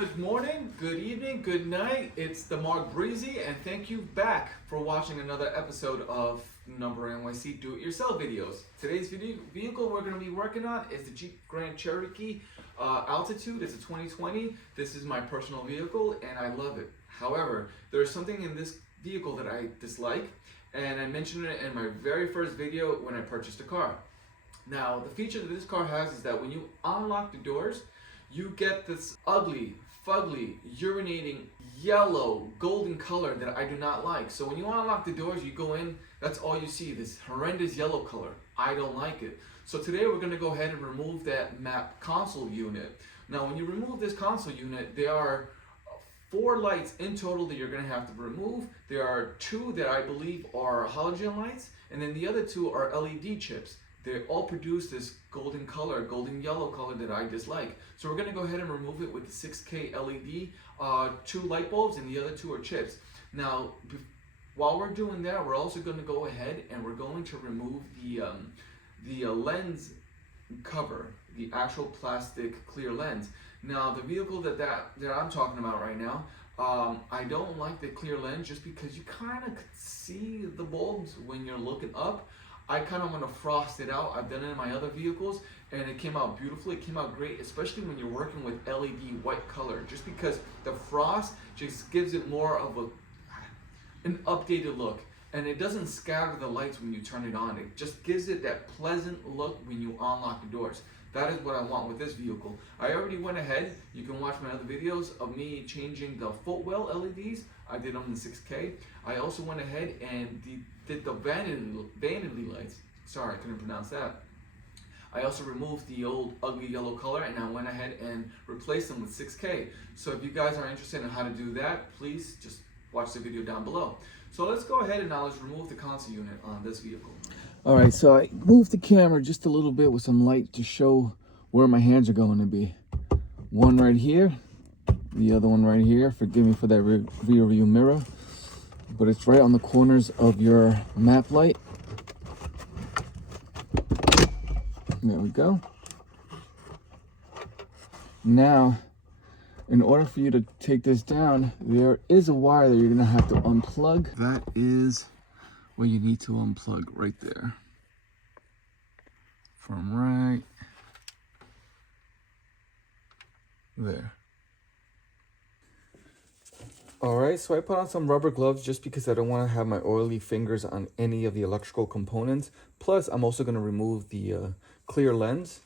Good morning, good evening, good night. It's the Mark Breezy, and thank you back for watching another episode of NuMBERNYC Do-It-Yourself videos. Today's vehicle we're going to be working on is the Jeep Grand Cherokee Altitude. It's a 2020. This is my personal vehicle, and I love it. However, there's something in this vehicle that I dislike, and I mentioned it in my very first video when I purchased a car. Now, the feature that this car has is that when you unlock the doors, you get this ugly, fugly, urinating, yellow, golden color that I do not like. So when you unlock the doors, you go in, that's all you see, this horrendous yellow color. I don't like it. So today we're going to go ahead and remove that map console unit. Now when you remove this console unit, there are 4 lights in total that you're going to have to remove. There are 2 that I believe are halogen lights, and then the other 2 are LED chips. They all produce this golden color, golden yellow color that I dislike. So we're going to go ahead and remove it with the 6K LED, 2 light bulbs, and the other 2 are chips. Now, while we're doing that, we're also going to go ahead and we're going to remove the lens cover, the actual plastic clear lens. Now, the vehicle that I'm talking about right now, I don't like the clear lens just because you kind of see the bulbs when you're looking up. I kind of want to frost it out. I've done it in my other vehicles and it came out beautifully. It came out great, especially when you're working with LED white color, just because the frost just gives it more of an updated look, and it doesn't scatter the lights when you turn it on. It just gives it that pleasant look when you unlock the doors. That is what I want with this vehicle. I already went ahead. You can watch my other videos of me changing the footwell LEDs. I did them in 6K. I also went ahead and did the vanity lights. Sorry, I couldn't pronounce that. I also removed the old ugly yellow color, and I went ahead and replaced them with 6K. So if you guys are interested in how to do that, please just watch the video down below. So let's go ahead and now let's remove the console unit on this vehicle. All right, so I moved the camera just a little bit with some light to show where my hands are going to be. One right here, the other one right here. Forgive me for that rear view mirror, but it's right on the corners of your map light. There we go. Now, in order for you to take this down, there is a wire that you're gonna have to unplug. That is where you need to unplug, right there. From right there. All right, so I put on some rubber gloves just because I don't want to have my oily fingers on any of the electrical components. Plus, I'm also going to remove the clear lens.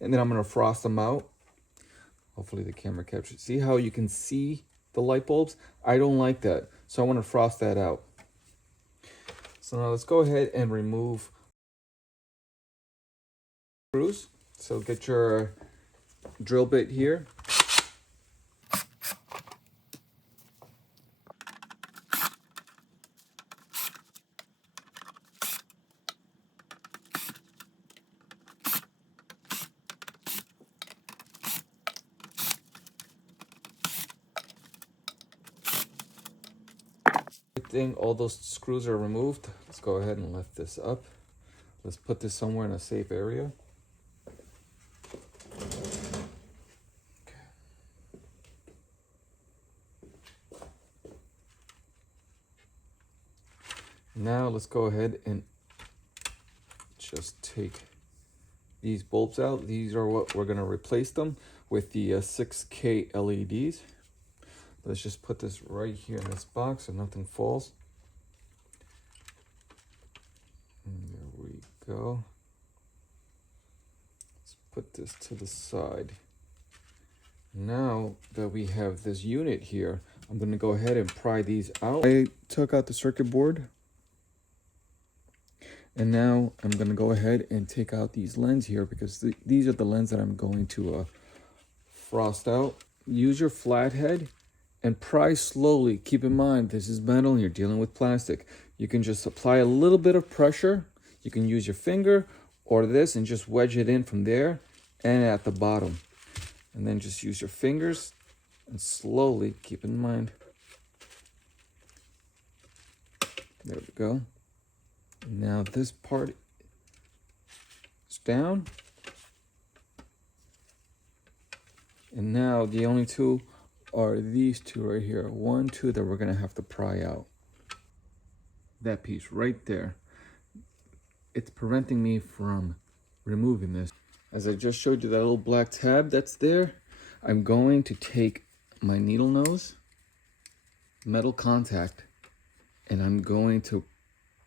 And then I'm going to frost them out. Hopefully the camera captures. See how you can see the light bulbs? I don't like that, so I want to frost that out. So now let's go ahead and remove screws. So get your drill bit here. All those screws are removed. Let's go ahead and lift this up. Let's put this somewhere in a safe area. Okay. Now let's go ahead and just take these bulbs out. These are what we're going to replace them with, the 6K LEDs. Let's just put this right here in this box so nothing falls. And there we go. Let's put this to the side. Now that we have this unit here, I'm going to go ahead and pry these out. I took out the circuit board. And now I'm going to go ahead and take out these lens here because these are the lens that I'm going to frost out. Use your flathead and pry slowly. Keep in mind, this is metal and you're dealing with plastic. You can just apply a little bit of pressure. You can use your finger or this and just wedge it in from there and at the bottom. And then just use your fingers and slowly, keep in mind. There we go. Now this part is down. And now the only two are these two right here. 1, 2 that we're gonna have to pry out. That piece right there. It's preventing me from removing this. As I just showed you that little black tab that's there, I'm going to take my needle nose, metal contact, and I'm going to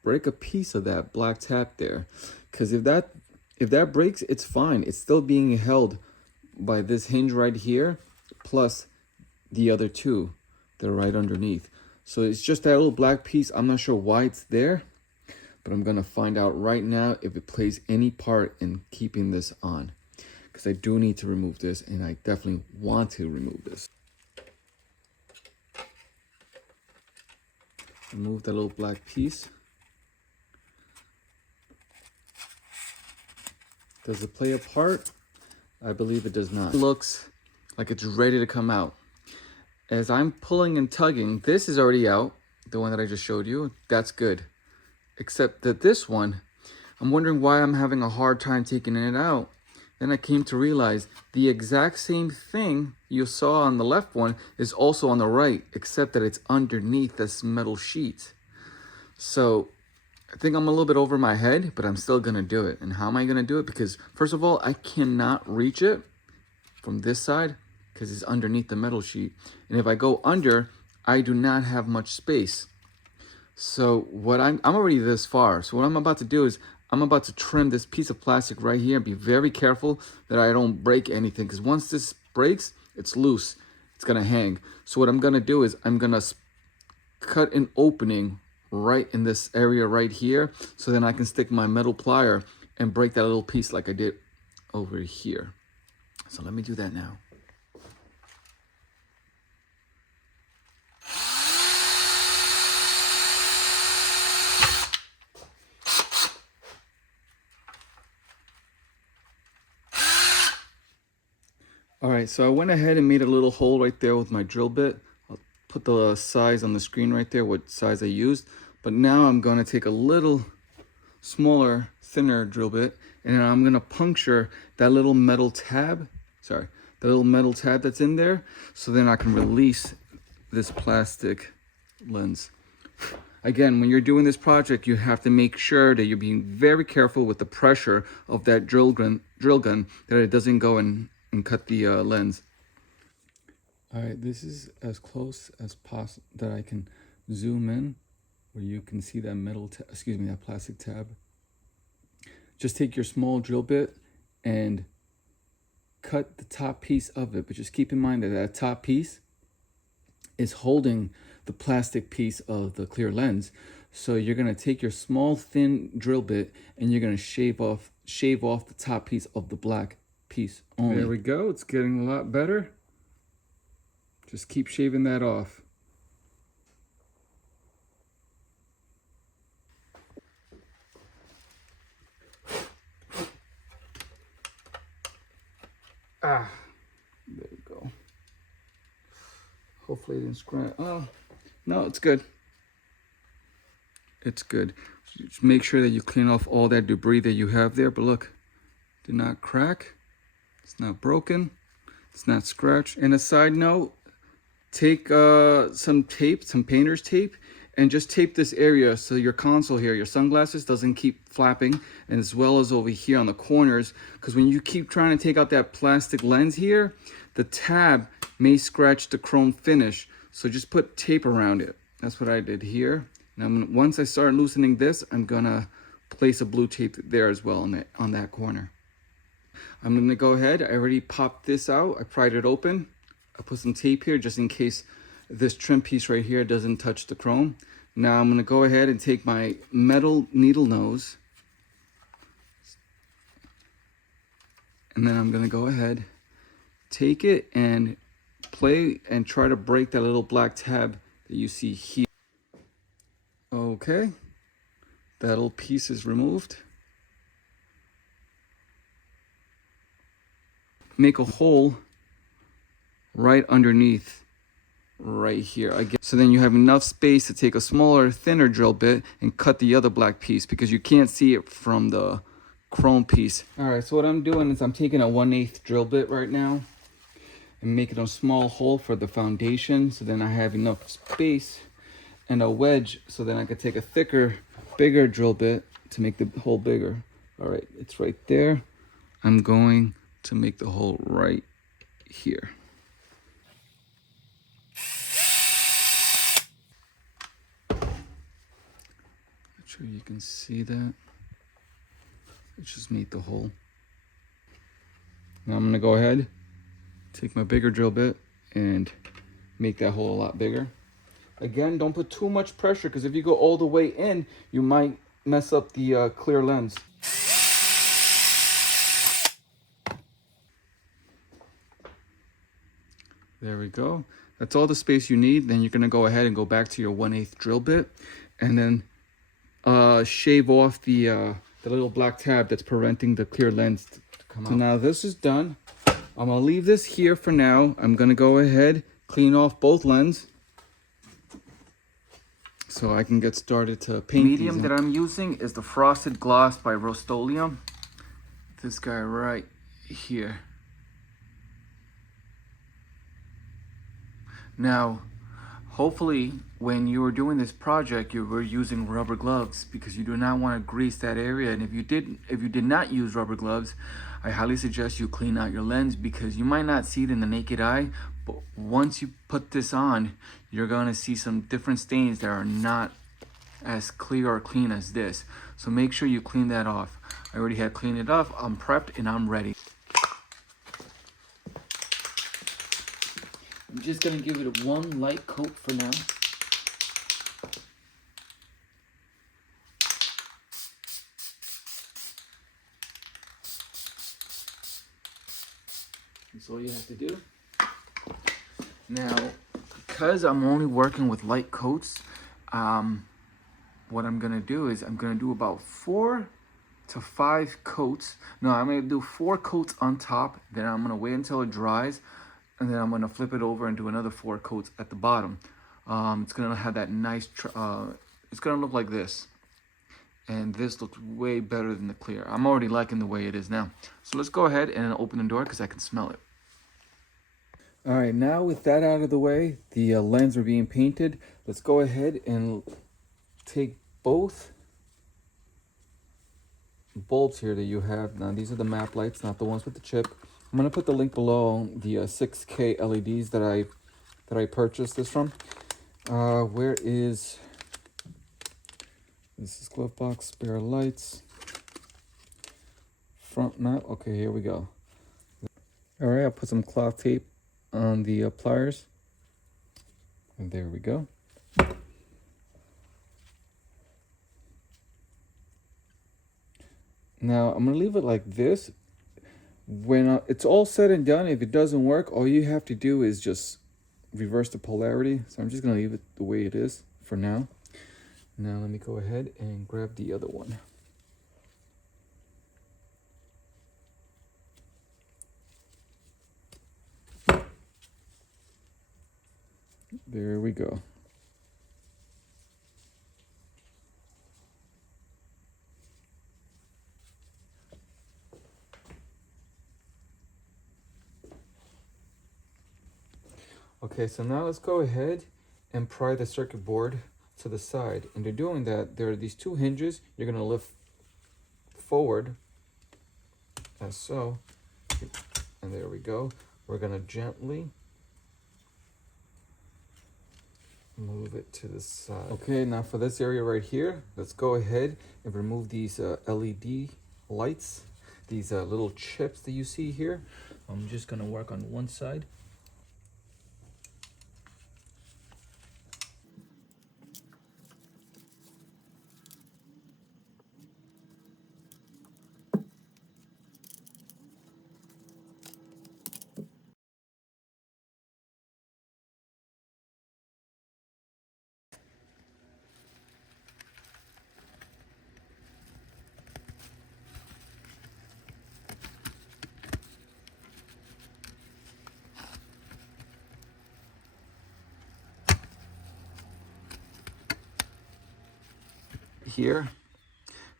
break a piece of that black tab there. Because if that breaks, it's fine. It's still being held by this hinge right here, plus the other two that are right underneath. So it's just that little black piece. I'm not sure why it's there, but I'm gonna find out right now if it plays any part in keeping this on. Because I do need to remove this, and I definitely want to remove this. Remove that little black piece. Does it play a part? I believe it does not. It looks like it's ready to come out. As I'm pulling and tugging, this is already out. The one that I just showed you, that's good. Except that this one, I'm wondering why I'm having a hard time taking it out. Then I came to realize the exact same thing you saw on the left one is also on the right, except that it's underneath this metal sheet. So I think I'm a little bit over my head, but I'm still gonna do it. And how am I gonna do it? Because first of all, I cannot reach it from this side because it's underneath the metal sheet. And if I go under, I do not have much space. So what I'm already this far. So what I'm about to do is I'm about to trim this piece of plastic right here and be very careful that I don't break anything. Because once this breaks, it's loose. It's gonna hang. So what I'm gonna do is I'm gonna cut an opening right in this area right here. So then I can stick my metal plier and break that little piece like I did over here. So let me do that now. All right, so I went ahead and made a little hole right there with my drill bit. I'll put the size on the screen right there, what size I used. But now I'm gonna take a little smaller, thinner drill bit, and I'm gonna puncture that little metal tab, the little metal tab that's in there, so then I can release this plastic lens. Again, when you're doing this project, you have to make sure that you're being very careful with the pressure of that drill gun, that it doesn't go and cut the lens. All right, this is as close as possible that I can zoom in, where you can see that that plastic tab. Just take your small drill bit and cut the top piece of it, but just keep in mind that that top piece is holding the plastic piece of the clear lens. So you're gonna take your small thin drill bit and you're gonna shave off the top piece of the black piece only. There we go, it's getting a lot better. Just keep shaving that off. There we go. Hopefully it didn't scratch. Oh, no, it's good. It's good. Just make sure that you clean off all that debris that you have there. But look, did not crack. It's not broken. It's not scratched. And a side note, take some tape, some painter's tape, and just tape this area so your console here, your sunglasses, doesn't keep flapping, and as well as over here on the corners, because when you keep trying to take out that plastic lens here, the tab may scratch the chrome finish. So just put tape around it. That's what I did here. Now once I start loosening this, I'm gonna place a blue tape there as well on that corner. I'm gonna go ahead, I already popped this out, I pried it open. I put some tape here just in case this trim piece right here doesn't touch the chrome. Now I'm gonna go ahead and take my metal needle nose, and then I'm gonna go ahead, take it and play and try to break that little black tab that you see here. Okay, that little piece is removed. Make a hole right underneath right here again. So then you have enough space to take a smaller, thinner drill bit and cut the other black piece because you can't see it from the chrome piece. All right, so what I'm doing is I'm taking a 1/8 drill bit right now, and making a small hole for the foundation, so then I have enough space, and a wedge so then I could take a thicker, bigger drill bit to make the hole bigger. All right, it's right there. I'm going to make the hole right here. Not sure you can see that. I just made the hole. Now I'm gonna go ahead, take my bigger drill bit and make that hole a lot bigger. Again, don't put too much pressure, because if you go all the way in, you might mess up the clear lens. There we go. That's all the space you need. Then you're gonna go ahead and go back to your 1/8 drill bit, and then shave off the little black tab that's preventing the clear lens to come out. So now this is done. I'm gonna leave this here for now. I'm gonna go ahead, clean off both lenses, so I can get started to paint. The medium that I'm using is the Frosted Gloss by Rustoleum. This guy right here. Now, hopefully when you were doing this project, you were using rubber gloves, because you do not want to grease that area. And if you did not use rubber gloves, I highly suggest you clean out your lens, because you might not see it in the naked eye, but once you put this on, you're going to see some different stains that are not as clear or clean as this. So make sure you clean that off. I already had cleaned it off. I'm prepped and I'm ready. I'm just going to give it one light coat for now. That's all you have to do. Now, because I'm only working with light coats, what I'm gonna do is I'm gonna do about 4 to 5 coats. No, I'm gonna do 4 coats on top, then I'm gonna wait until it dries, and then I'm gonna flip it over and do another 4 coats at the bottom. It's gonna have that nice, it's gonna look like this. And this looks way better than the clear. I'm already liking the way it is now. So let's go ahead and open the door, because I can smell it. All right, now with that out of the way, the lens are being painted. Let's go ahead and take both bulbs here that you have. Now these are the map lights, not the ones with the chip. I'm gonna put the link below, the 6K LEDs that I purchased this from. Where is... This is glove box, spare lights, front map. Okay, here we go. All right, I'll put some cloth tape on the pliers, and there we go. Now I'm gonna leave it like this. When it's all said and done, if it doesn't work, all you have to do is just reverse the polarity. So I'm just gonna leave it the way it is for now. Now let me go ahead and grab the other one. There we go. Okay, so now let's go ahead and pry the circuit board to the side. And to doing that, there are these 2 hinges. You're going to lift forward, as so. And there we go. We're going to gently move it to the side. Okay, now for this area right here, let's go ahead and remove these LED lights, these little chips that you see here. I'm just going to work on one side. Here,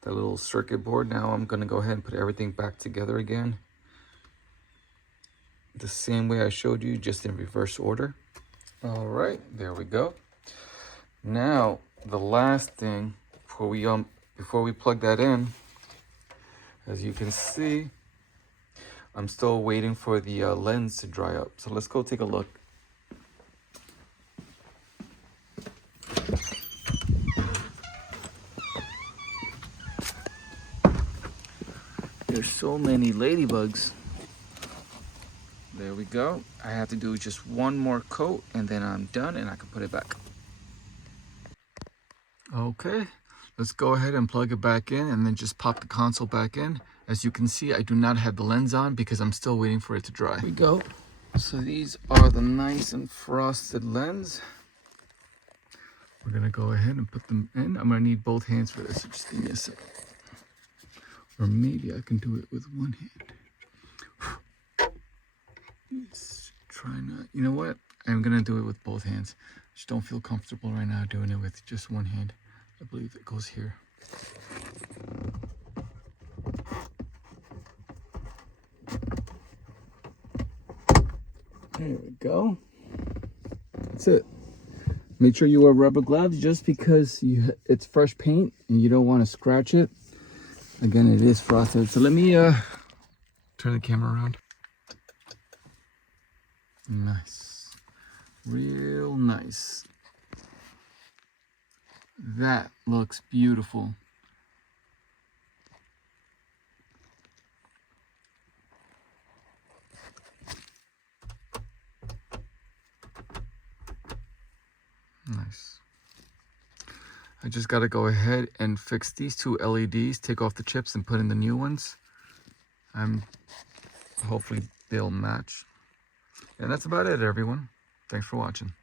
that little circuit board. Now I'm going to go ahead and put everything back together again. the same way I showed you, just in reverse order. All right, there we go. Now, the last thing before we plug that in, as you can see, I'm still waiting for the lens to dry up. So let's go take a look. There's so many ladybugs. There we go. I have to do just one more coat and then I'm done and I can put it back. Okay, let's go ahead and plug it back in and then just pop the console back in. As you can see, I do not have the lens on because I'm still waiting for it to dry. Here we go. So these are the nice and frosted lens. We're gonna go ahead and put them in. I'm gonna need both hands for this, so just give me a second. Or maybe I can do it with one hand. Let's try not, you know what? I'm gonna do it with both hands. Just don't feel comfortable right now doing it with just one hand. I believe it goes here. There we go. That's it. Make sure you wear rubber gloves just because it's fresh paint and you don't want to scratch it. Again, it is frosted. So let me turn the camera around. Nice. Real nice. That looks beautiful. Nice. I just got to go ahead and fix these two LEDs, take off the chips and put in the new ones. Hopefully they'll match. And that's about it, everyone. Thanks for watching.